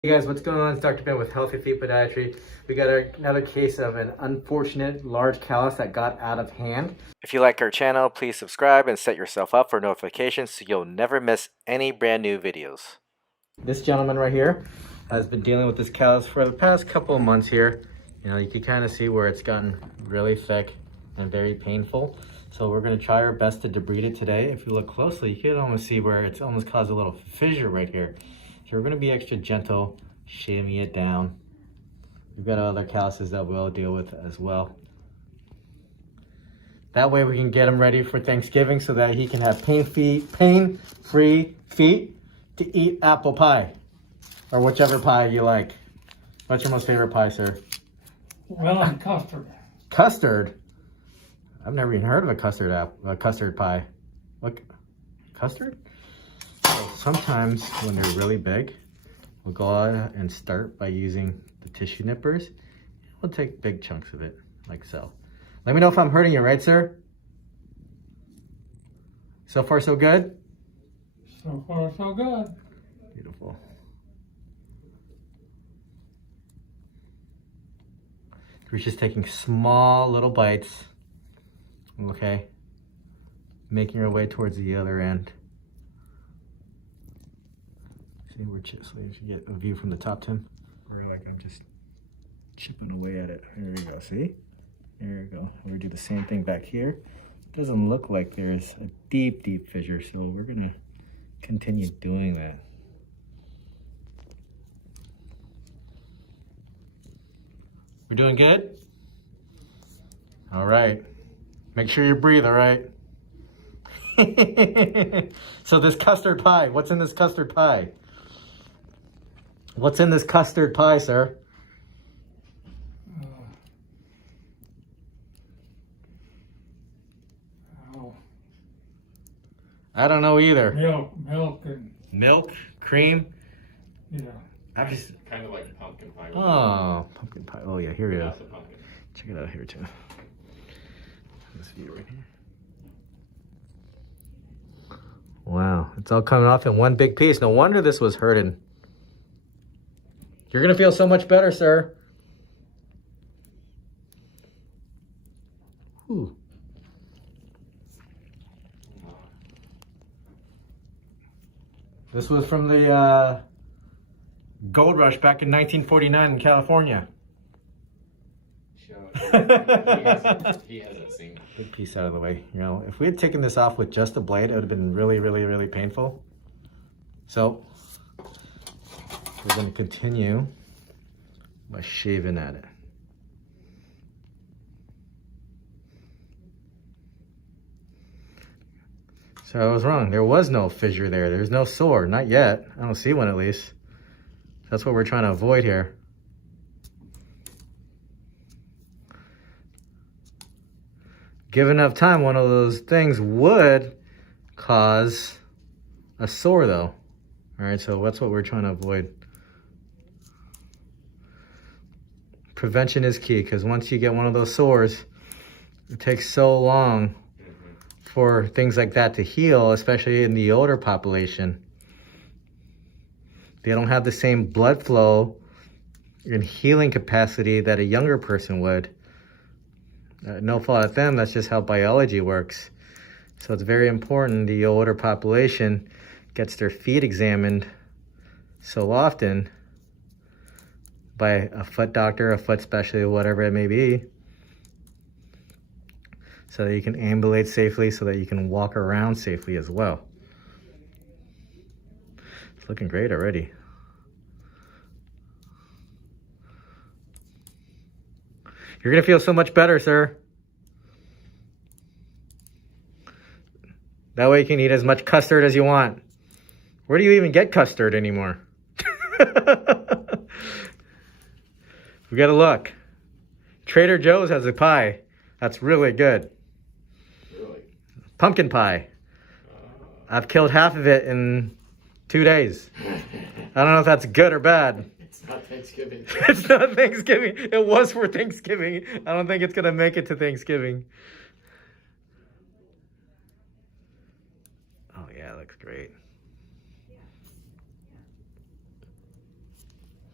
Hey guys, what's going on? It's Dr. Ben with Healthy Feet Podiatry. We got another case of an unfortunate large callus that got out of hand. If you like our channel, please subscribe and set yourself up for notifications so you'll never miss any brand new videos. This gentleman right here has been dealing with this callus for the past couple of months here. You know, you can kind of see where it's gotten really thick and very painful. So we're going to try our best to debride it today. If you look closely, you can almost see where it's almost caused a little fissure right here. So we're going to be extra gentle, shaving it down. We've got other calluses that we'll deal with as well. That way we can get him ready for Thanksgiving so that he can have pain-free feet to eat apple pie. Or whichever pie you like. What's your most favorite pie, sir? Well, custard. Custard? I've never even heard of a custard pie. What? Custard? So sometimes when they're really big, we'll go out and start by using the tissue nippers. We'll take big chunks of it, like so. Let me know if I'm hurting you, right, sir? So far, so good? So far, so good. Beautiful. We're just taking small little bites, okay? Making our way towards the other end. See, we're just, so you should get a view from the top, Tim. We're like, I'm just chipping away at it. There we go, see? There we go. We do the same thing back here. Doesn't look like there's a deep, deep fissure, so we're gonna continue doing that. We're doing good? All right. Make sure you breathe, all right? So this custard pie, what's in this custard pie? What's in this custard pie, sir? Oh, I don't know either. milk, and Milk? Cream? yeah. I'm just... Kind of like pumpkin pie. Oh, pumpkin pie. Oh yeah, here it is. Without the pumpkin. Check it out here too. This view right here. Wow, it's all coming off in one big piece. No wonder this was hurting. You're gonna feel so much better, sir. Whew. This was from the gold rush back in 1949 in California. He hasn't seen it. Big piece out of the way. You know, if we had taken this off with just a blade, it would have been really, really, really painful. So we're going to continue by shaving at it. So I was wrong. There was no fissure there. There's no sore. Not yet. I don't see one at least. That's what we're trying to avoid here. Given enough time, one of those things would cause a sore though. All right, so that's what we're trying to avoid. Prevention is key, because once you get one of those sores, it takes so long for things like that to heal, especially in the older population. They don't have the same blood flow and healing capacity that a younger person would. No fault at them, that's just how biology works. So it's very important the older population gets their feet examined so often by a foot doctor, a foot specialist, whatever it may be, so that you can ambulate safely, so that you can walk around safely as well. It's looking great already. You're gonna feel so much better, sir. That way you can eat as much custard as you want. Where do you even get custard anymore? We gotta look. Trader Joe's has a pie. That's really good. Really? Pumpkin pie. I've killed half of it in 2 days. I don't know if that's good or bad. It's not Thanksgiving. It's not Thanksgiving. It was for Thanksgiving. I don't think it's gonna make it to Thanksgiving. Oh yeah, it looks great.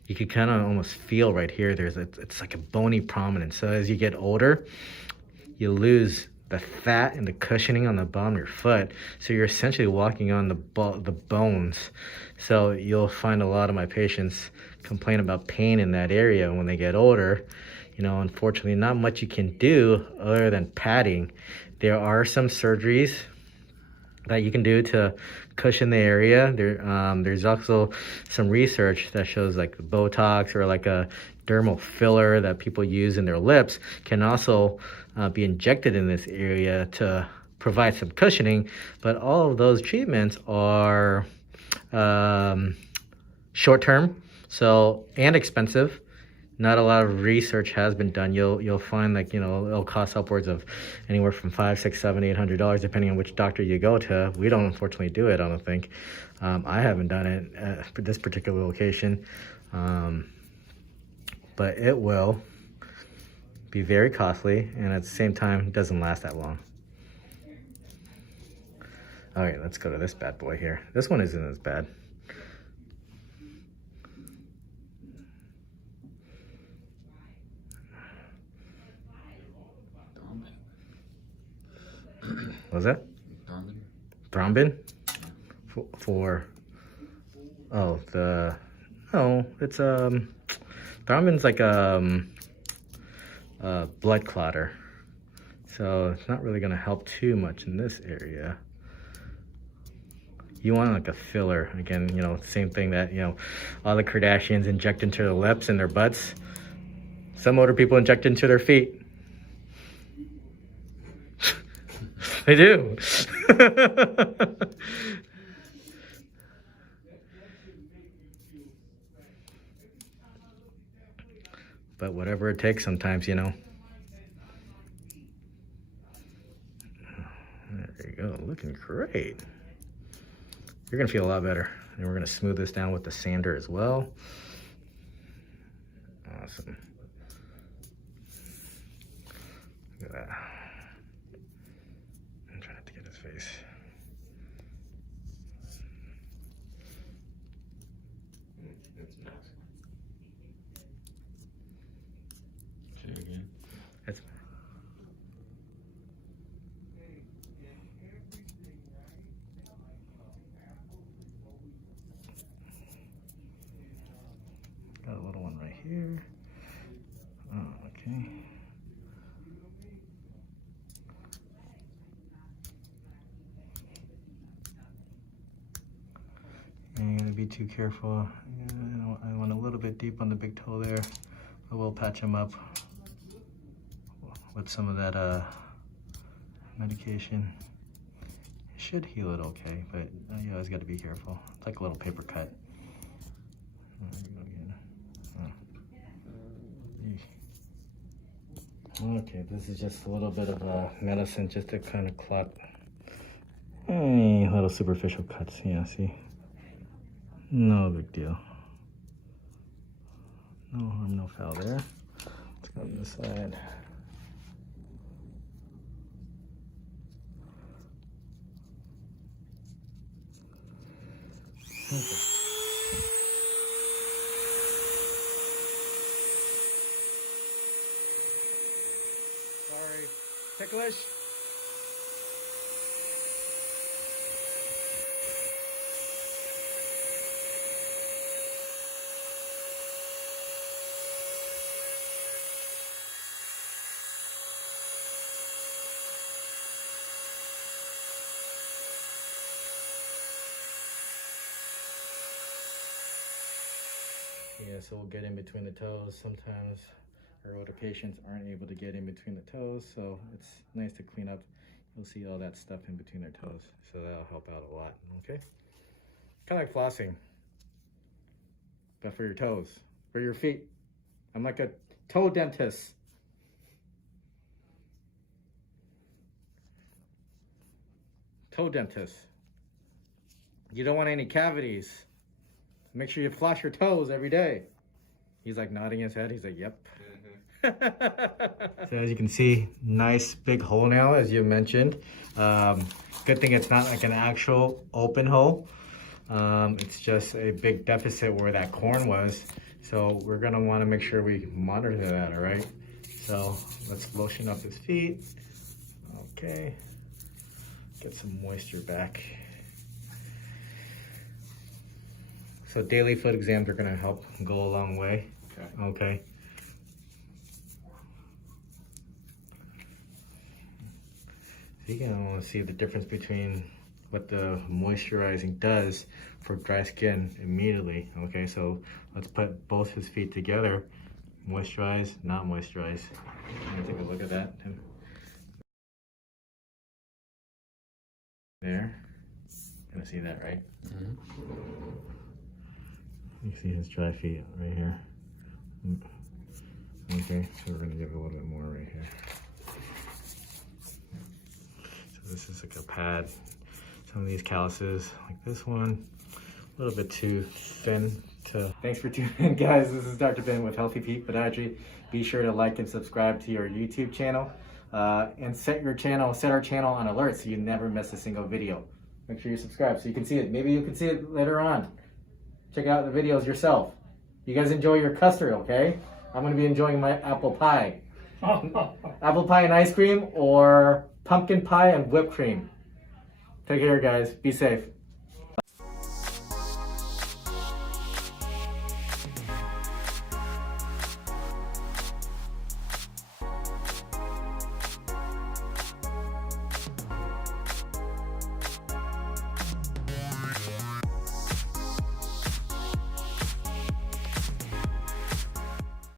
you could kind of almost feel right here, it's like a bony prominence. So as you get older, you lose the fat and the cushioning on the bottom of your foot. So you're essentially walking on the bones. So you'll find a lot of my patients complain about pain in that area when they get older. You know, unfortunately, not much you can do other than padding. There are some surgeries that you can do to cushion the area. There's also some research that shows like Botox or like a dermal filler that people use in their lips can also be injected in this area to provide some cushioning. But all of those treatments are short-term, and expensive. Not a lot of research has been done. You'll find, like, you know, it'll cost upwards of anywhere from $500, $600, $700, $800, depending on which doctor you go to. We don't unfortunately do it, I don't think. I haven't done it at this particular location. But it will be very costly, and at the same time, doesn't last that long. All right, let's go to this bad boy here. This one isn't as bad. What's that? Thrombin? For it's thrombin's like a blood clotter, so it's not really gonna help too much in this area. You want like a filler, again, you know, same thing that, you know, all the Kardashians inject into their lips and their butts. Some older people inject into their feet. They do. But whatever it takes sometimes, you know. There you go, looking great. You're gonna feel a lot better. And we're gonna smooth this down with the sander as well. Awesome. Look at that. I'm trying not to get his face. It's nice. Say it again. That's got a little one right here. Oh, okay. And gonna be too careful. I went a little bit deep on the big toe there, but we'll patch him up with some of that medication. It should heal it okay, but you always got to be careful. It's like a little paper cut. There we go again. Oh. Okay, this is just a little bit of medicine just to kind of clot any little superficial cuts. Yeah, see? No big deal. No harm, no foul there. Let's go on this side. Okay. Sorry. Ticklish? Yeah, so we'll get in between the toes. Sometimes our older patients aren't able to get in between the toes, so it's nice to clean up. You'll see all that stuff in between their toes, so that'll help out a lot, okay? Kind of like flossing, but for your toes, for your feet. I'm like a toe dentist. Toe dentist. You don't want any cavities. Make sure you floss your toes every day. He's like nodding his head. He's like, yep. So as you can see, nice big hole now, as you mentioned. Good thing it's not like an actual open hole. It's just a big deficit where that corn was. So we're gonna wanna make sure we monitor that, all right? So let's lotion up his feet. Okay, get some moisture back. So daily foot exams are gonna help go a long way. Okay. So you can see the difference between what the moisturizing does for dry skin immediately. Okay, so let's put both his feet together. Moisturize, not moisturize. Let me take a look at that. There. Gonna see that, right? You see his dry feet right here. Okay, so we're gonna give it a little bit more right here. So this is like a pad. Some of these calluses, like this one, a little bit too thin to... Thanks for tuning in, guys. This is Dr. Ben with Healthy Feet Podiatry. Be sure to like and subscribe to your YouTube channel. And set our channel on alert so you never miss a single video. Make sure you subscribe so you can see it. Maybe you can see it later on. Check out the videos yourself. You guys enjoy your custard, okay? I'm gonna be enjoying my apple pie. Apple pie and ice cream, or pumpkin pie and whipped cream. Take care, guys. Be safe.